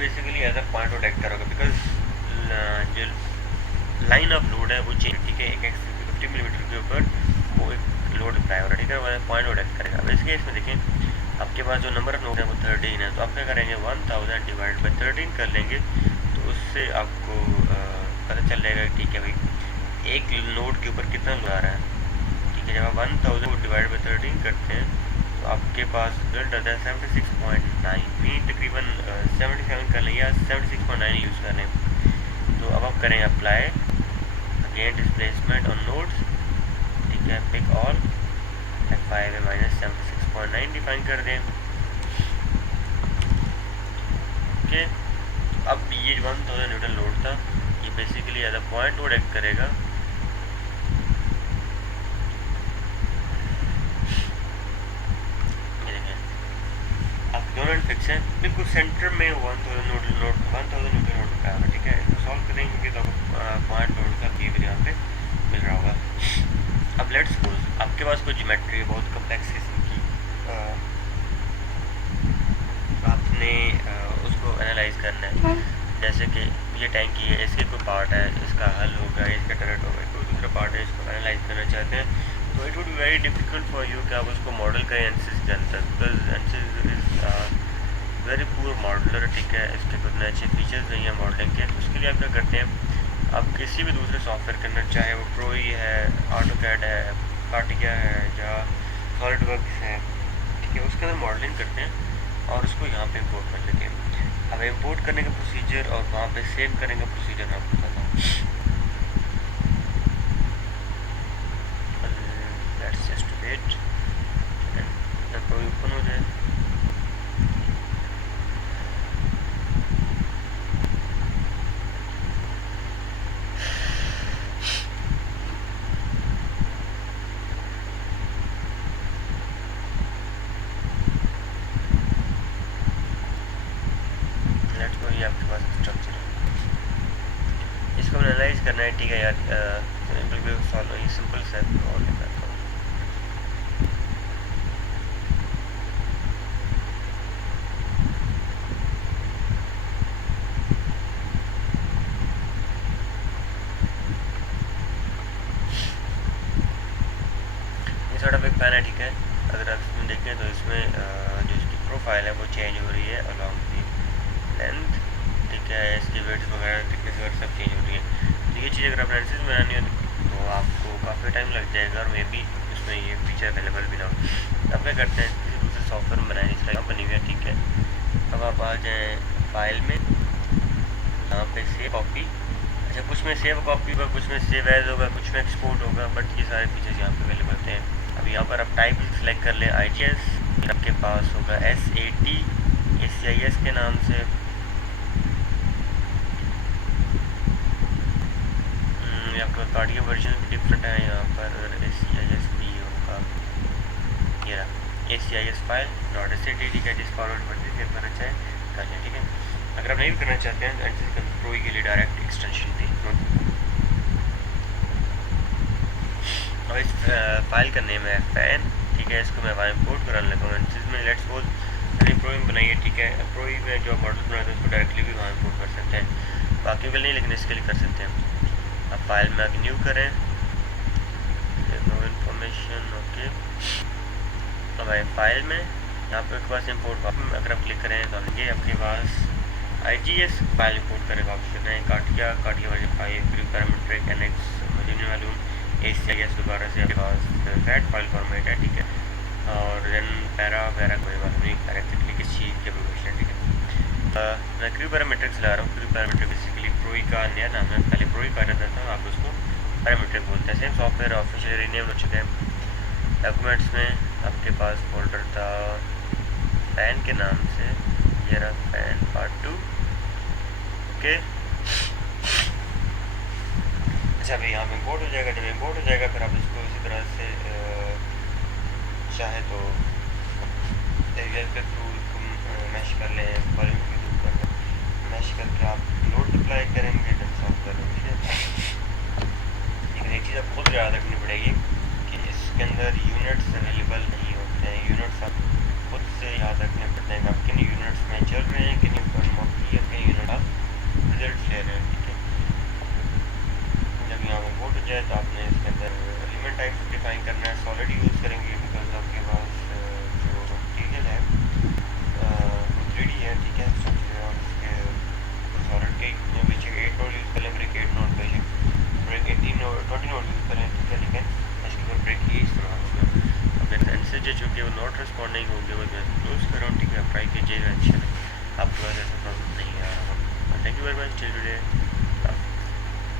Basically as a point और act करोगे, because जो लाइन ऑफ लोड है वो चेंज, ठीक है, एक 50 मिलीमीटर के ऊपर वो एक लोड अप्लाई हो रहा है, ठीक है, वो पॉइंट और एक्ट करेगा। अब इस केस में देखें आपके पास जो नंबर ऑफ नोड है वो 13 है, तो आप क्या करेंगे 1000 डिवाइड बाई 13 कर लेंगे, तो उससे आपको पता चल जाएगा ठीक है भाई एक नोड के ऊपर कितना लोड आ रहा है, ठीक है। जब आप 1000 डिवाइड बाई 13 करते हैं तो आपके पास रिजल्ट आता है 76.9, मीन तकरीबन 77 कर लें या 76.9 यूज़ कर लें। तो अब आप करेंगे apply again displacement on nodes, ठीक है, पिक ऑल F5 है -76.9 डिफाइन कर दें, ओके। अब ये 1000 न्यूटन लोड था, ये basically as a point load act करेगा, ये देखें आप दोनों फिक्स हैं, बिल्कुल सेंटर में 1000 न्यूटन लोड का है, ठीक है। इसको सॉल्व करेंगे कि तो पॉइंट लोड का बिहेवियर यहाँ पे मिल रहा होगा। अब लेट्स सपोज आपके पास कोई ज्योमेट्री है बहुत कम्प्लेक्स किस्म की, आपने उसको एनालाइज करना है, जैसे कि ये टैंकी है, इसके कोई पार्ट है, इसका हल होगा, इसका टर्रेट होगा, कोई दूसरा पार्ट है, इसको एनालाइज करना चाहते हैं, तो it would be very difficult for you कि आप उसको मॉडल करें एनसिस के अंदर, because Ansys is very poor modeller, ठीक है, इसके कुछ अच्छे फीचर्स नहीं है मॉडलिंग के। तो उसके लिए आप क्या करते हैं, आप किसी भी दूसरे सॉफ्टवेयर के अंदर, चाहे वो प्रोई है, ऑटोकैड है, कार्टिया है या सॉलिडवर्क्स है, ठीक है, उसके अंदर मॉडलिंग करते हैं और उसको यहाँ पे इंपोर्ट कर लेते हैं। अब इंपोर्ट करने का प्रोसीजर और वहाँ पे सेव करने का प्रोसीजर मैं आपको बताता हूँ। लेट्स जस्ट वेट कोई ओपन हो जाए। आपके पास स्ट्रक्चर है, इसको एनालाइज करना है, ठीक है यार, बिल्कुल सॉल्व ये सिंपल सा और करता हूँ। ये थोड़ा बिग फैन है, ठीक है, अगर आप इसमें देखें तो इसमें जो इसकी प्रोफाइल है वो चेंज हो रही है अलॉन्ग दी लेंथ, ठीक है, इसकी वेट्स वगैरह थिकनेस वगैरह सब चेंज हो रही है। तो ये चीज़ अगर आप एनालिसिस में बनानी हो तो आपको काफ़ी टाइम लग जाएगा और मे बी उसमें ये फीचर अवेलेबल भी ना हो। तो आप क्या करते हैं किसी दूसरे सॉफ्टवेयर में बनाए, जिस तरह बनी हुई है, ठीक है। अब आप आ जाएँ फाइल में, यहाँ पे सेव कॉपी, अच्छा कुछ में सेव कॉपी होगा, कुछ में सेव एज होगा, कुछ में एक्सपोर्ट होगा, बट ये सारे फीचर्स यहाँ पे अवेलेबल होते हैं। अब यहाँ पर आप टाइप सेलेक्ट कर लें IGS, आपके पास होगा SAT ACIS के नाम से, आपका कार्डियो वर्जन भी डिफरेंट है यहाँ पर, ACIS भी होगा, ये रहा ACIS फाइल डॉट SAT, ठीक है, जिस फॉरवर्ड वर्जन सेव करना चाहें कर लें, ठीक है। अगर आप नहीं भी करना चाहते हैं तो एनसिस प्रो के लिए डायरेक्ट एक्सटेंशन थी। अब इस फाइल का नेम है फैन, ठीक है, इसको मैं वहाँ इम्पोर्ट कराने लगा हूँ एनसिस में। लेट्स सपोज मैंने प्रो में बनाई है, ठीक है, प्रो में जो मॉडल बनाते हैं उसको डायरेक्टली भी वहाँ इम्पोर्ट कर सकते हैं, बाकी के लिए नहीं, लेकिन इसके लिए कर सकते हैं। अब फाइल में आगे न्यू करें, नो इन्फॉर्मेशन, ओके। अब आए फाइल में, यहाँ पे आपके पास इम्पोर्ट अगर आप क्लिक करें तो आगे आपके पास IGS फाइल इम्पोर्ट करेगा ऑप्शन है, कार्टिया version 5 group parametric NX machine volume ACIS दोबारा से आपके पास फैट फाइल फॉर्मेट है, ठीक है, और देन पैरा कोई बात नहीं, डायरेक्टली किस चीज़ की एप्लीकेशन, ठीक है। मैं क्रू पैरामीट्रिक्स ला रहा हूँ। क्रू पैरामीट्रिक बेसिकली प्रोई का नया नाम है, पहले प्रोई कहा जाता था, आप उसको पैरामीट्रिक बोलते हैं। सेम सॉफ्टवेयर ऑफिशियल रीनेम हो चुके हैं। डॉक्यूमेंट्स में आपके पास फोल्डर था फैन के नाम से, ये रहा फैन पार्ट 2, ओके। अच्छा भाई यहाँ पे इम्पोर्ट हो जाएगा, जब इम्पोर्ट हो जाएगा फिर आप इसको इसी तरह से चाहे तो एरियल के थ्रू मैश कर लें, कॉलम के थ्रू कर लें, मैश करके आप लोड अप्लाई करेंगे, जब सॉल्व कर लें, ठीक है। लेकिन एक चीज़ आप खुद याद रखनी पड़ेगी कि इसके अंदर यूनिट्स अवेलेबल नहीं होते हैं। यूनिट्स आप खुद से याद रखने पड़ते हैं, आप किन यूनिट्स में चल रहे हैं, किन उपकरणों की जाए तो आपने इसके अंदर एलिमेंट टाइप डिफाइन करना है। सॉलिड यूज़ करेंगे बिकॉज आपके पास जो मटीरियल है वो 3D है, ठीक है। और उसके सॉलिड के पीछे 8 नोड यूज़ करें, ब्रेक 8 नोड पहले, ब्रेक 18 नोड 20 नोड यूज़ करें, ठीक है। लेकिन इसके ऊपर ब्रेक ही इस्तेमाल होगा। अब मेरे एंसर जो चूँकि वो नॉट रिस्पॉन्डिंग होंगे वो मैं क्लोज कर रहा हूँ, ठीक है। आप ट्राई कीजिएगा, इंशाल्लाह आपके पास ऐसा प्रॉब्लम नहीं आ रहा होगा। Thank you very much till today.